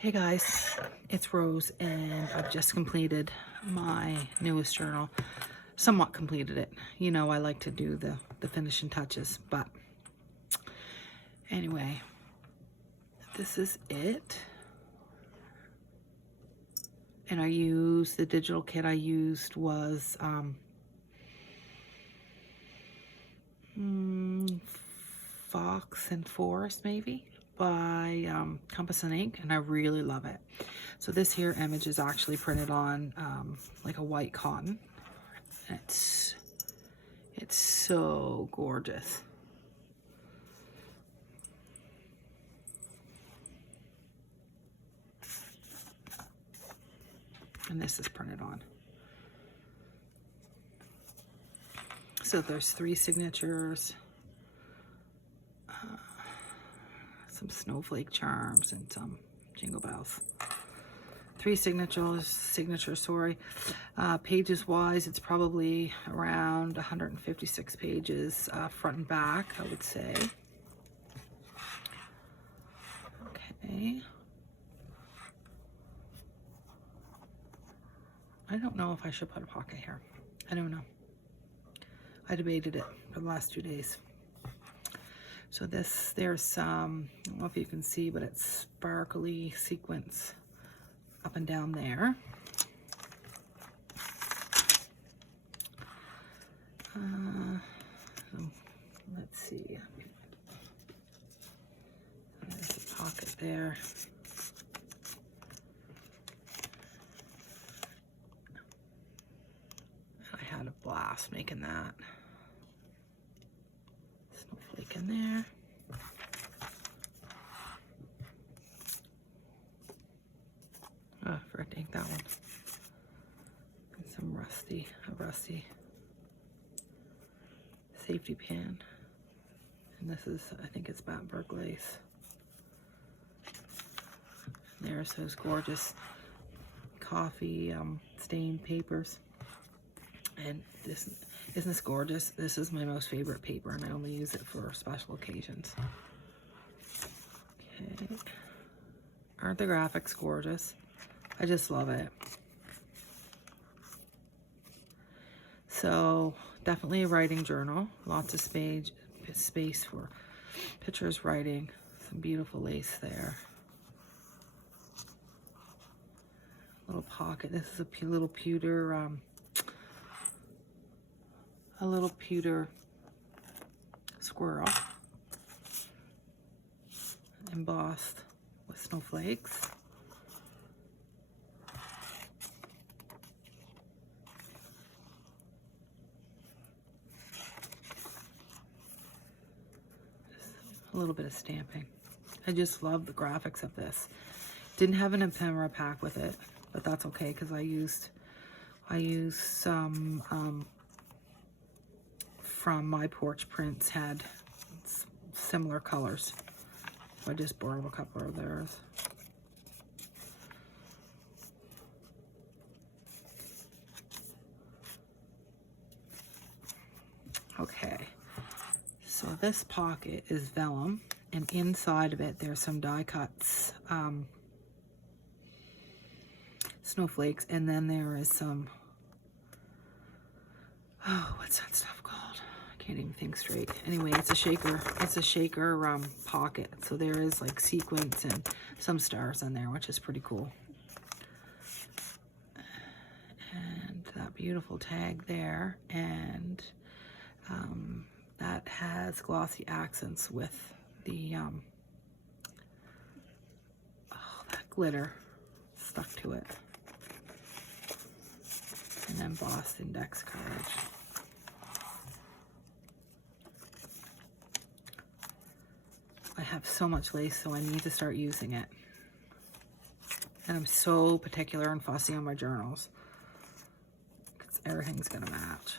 Hey guys, it's Rose and I've just completed my newest journal. Somewhat completed it. You know I like to do the finishing touches, but anyway, this is it. And I used, the digital kit I used was Fox and Forest maybe, by Compass and Ink, and I really love it. So this here image is actually printed on like a white cotton. It's so gorgeous. And this is printed on. So there's 3 signatures, some snowflake charms, and some jingle bells. 3 signatures, sorry. Pages wise, it's probably around 156 pages, front and back, I would say. Okay. I don't know if I should put a pocket here. I don't know. I debated it for the last 2 days. So there's some, I don't know if you can see, but it's sparkly sequins up and down there. Let's see. There's a pocket there. I had a blast making that. Snowflake in there. Oh, I forgot to ink that one. And some a rusty safety pin. And this is, I think it's Battenberg lace. And there's those gorgeous coffee stained papers. And this, isn't this gorgeous? This is my most favorite paper, and I only use it for special occasions. Okay. Aren't the graphics gorgeous? I just love it. So definitely a writing journal. Lots of space for pictures, writing. Some beautiful lace there. Little pocket. This is a little pewter squirrel, embossed with snowflakes. A little bit of stamping. I just love the graphics of this. Didn't have an ephemera pack with it, but that's okay because I used some from My Porch Prints, had similar colors. So I just borrowed a couple of theirs. Okay. So this pocket is vellum, and inside of it there's some die cuts, snowflakes, and then there is some, oh, what's that stuff called? I can't even think straight. Anyway, it's a shaker pocket. So there is like sequins and some stars in there, which is pretty cool. And that beautiful tag there, and that has glossy accents with the that glitter stuck to it, and embossed index cards. I have so much lace, so I need to start using it. And I'm so particular and fussy on my journals because everything's gonna match.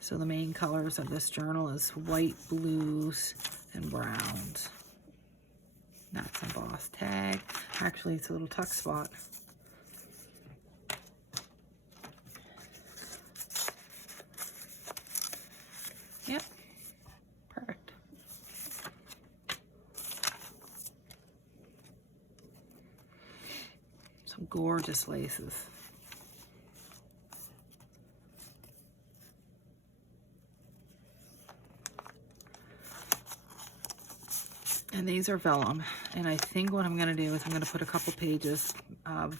So the main colors of this journal is white, blues, and browns. That's embossed tag. Actually, it's a little tuck spot. Yep, perfect. gorgeous laces. And these are vellum. And I think what I'm going to do is I'm going to put a couple pages of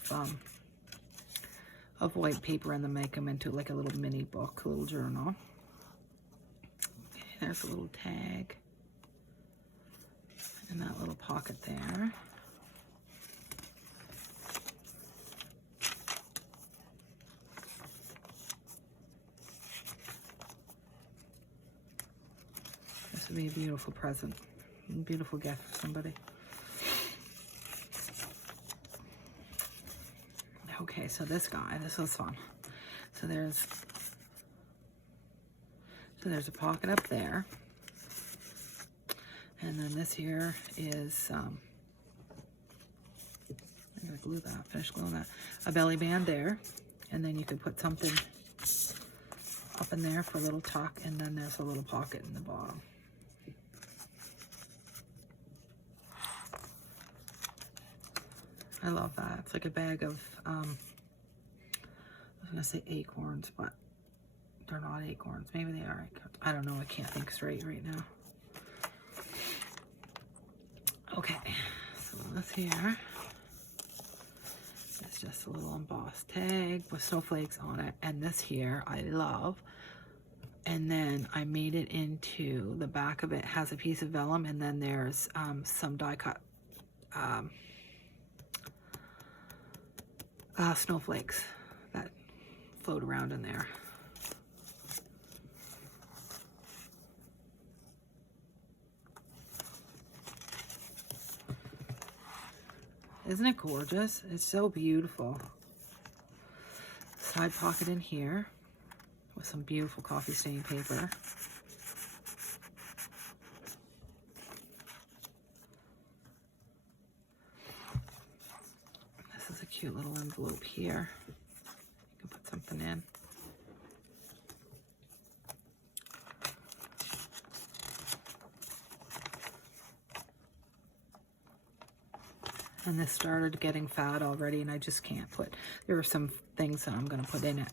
white paper and then make them into like a little mini book, a little journal. Okay, there's a little tag. And that little pocket there. This would be a beautiful present. A beautiful gift for somebody. Okay, so this guy, this was fun. So there's a pocket up there. And then this here is, I'm gonna glue that, finish gluing that. A belly band there. And then you could put something up in there for a little tuck. And then there's a little pocket in the bottom. I love that. It's like a bag of, I was gonna say acorns, but they're not acorns. Maybe they are acorns. I don't know. I can't think straight right now. Okay, so this here is just a little embossed tag with snowflakes on it. And this here I love. And then I made it into, the back of it has a piece of vellum, and then there's some die cut snowflakes that float around in there. Isn't it gorgeous? It's so beautiful. Side pocket in here with some beautiful coffee stain paper. This is a cute little envelope here. You can put something in. And this started getting fat already, and I just can't put, there are some things that I'm going to put in it.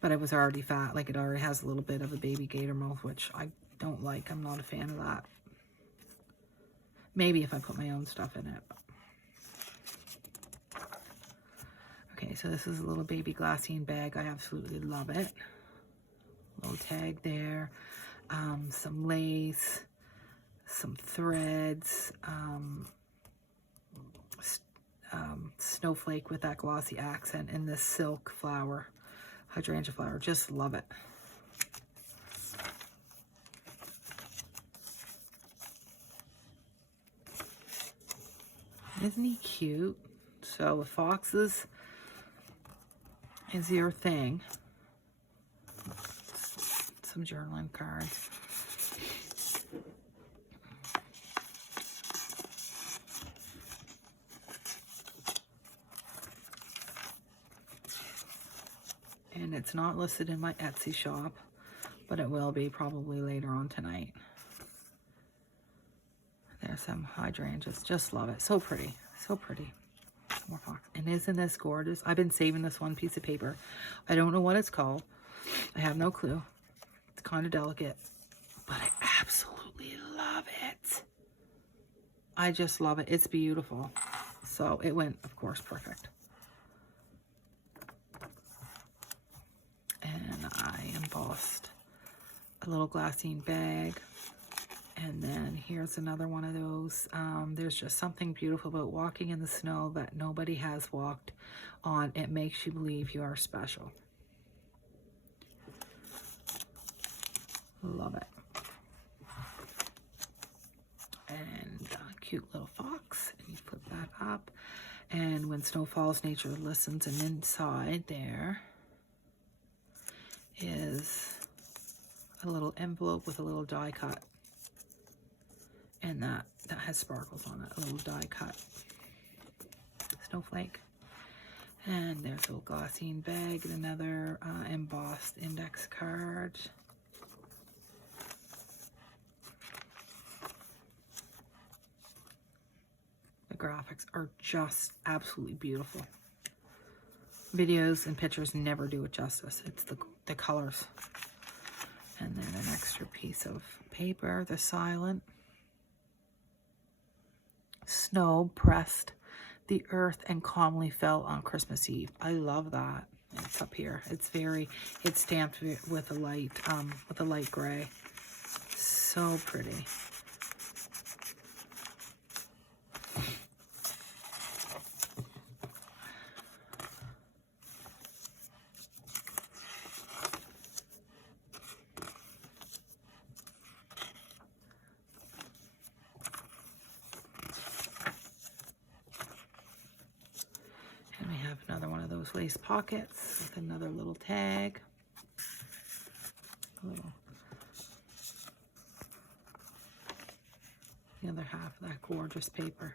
But it was already fat, like it already has a little bit of a baby gator mouth, which I don't like. I'm not a fan of that. Maybe if I put my own stuff in it. Okay, so this is a little baby glassine bag. I absolutely love it. Little tag there. Some lace. Some threads, snowflake with that glossy accent, and this silk flower, hydrangea flower. Just love it. Isn't he cute? So if foxes is your thing, some journaling cards. And it's not listed in my Etsy shop, but it will be probably later on tonight. There's some hydrangeas. Just love it. So pretty. So pretty. More fox. And isn't this gorgeous? I've been saving this one piece of paper. I don't know what it's called. I have no clue. It's kind of delicate, but I absolutely love it. I just love it. It's beautiful. So it went, of course, perfect. And I embossed a little glassine bag. And then here's another one of those. There's just something beautiful about walking in the snow that nobody has walked on. It makes you believe you are special. Love it. And a cute little fox. And you put that up. And when snow falls, nature listens. And inside there is a little envelope with a little die cut, and that has sparkles on it, a little die cut snowflake. And there's a little glassine bag and another embossed index card. graphics are just absolutely beautiful. Videos and pictures never do it justice. It's the colors. And then an extra piece of paper, the silent. Snow pressed the earth and calmly fell on Christmas Eve. I love that. It's up here. It's stamped with a light gray. So pretty. And we have another one of those lace pockets with another little tag. The other half of that gorgeous paper.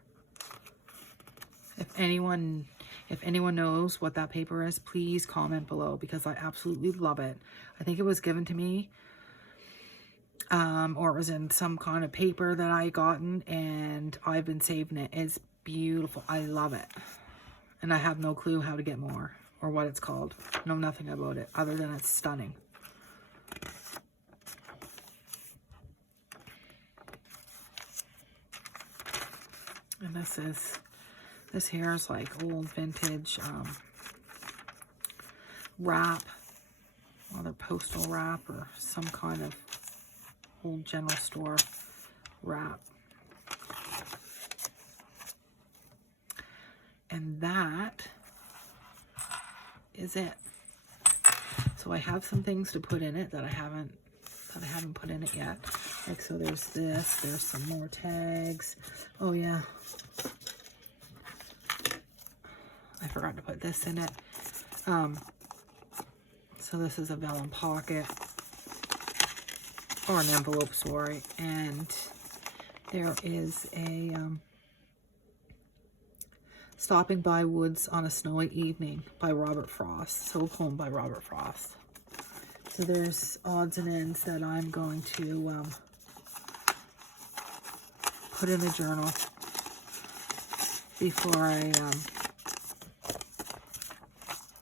If anyone knows what that paper is, please comment below, because I absolutely love it. I think it was given to me, or it was in some kind of paper that I gotten, and I've been saving it. It's beautiful. I love it. And I have no clue how to get more or what it's called. Know nothing about it other than it's stunning. And this here is like old vintage wrap, either postal wrap or some kind of old general store wrap. And that is it. So I have some things to put in it that I haven't put in it yet. Like, so there's this, there's some more tags. Oh yeah, I forgot to put this in it. So this is a vellum pocket, or an envelope, sorry. And there is a Stopping by Woods on a Snowy Evening by Robert Frost. So a poem by Robert Frost. So there's odds and ends that I'm going to put in a journal before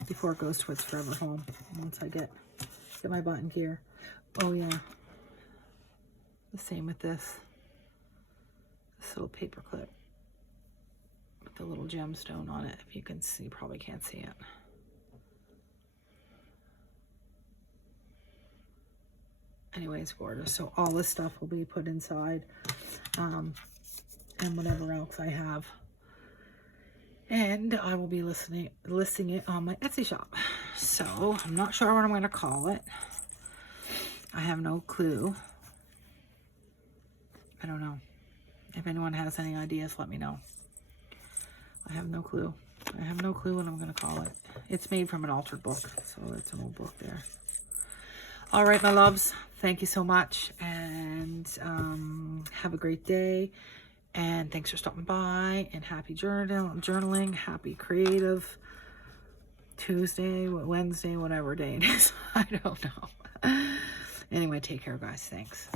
before it goes to its forever home. Once I get my button gear. Oh yeah. The same with this little paper clip with the little gemstone on it. If you can see, probably can't see it. Anyways, gorgeous. So all this stuff will be put inside, and whatever else I have. And I will be listing it on my Etsy shop. So I'm not sure what I'm going to call it. I have no clue. I don't know. If anyone has any ideas, let me know. I have no clue. I have no clue what I'm going to call it. It's made from an altered book, so it's an old book there. All right, my loves. Thank you so much, and have a great day. And thanks for stopping by, and happy journaling, happy creative Tuesday, Wednesday, whatever day it is. I don't know. Anyway, take care, guys. Thanks.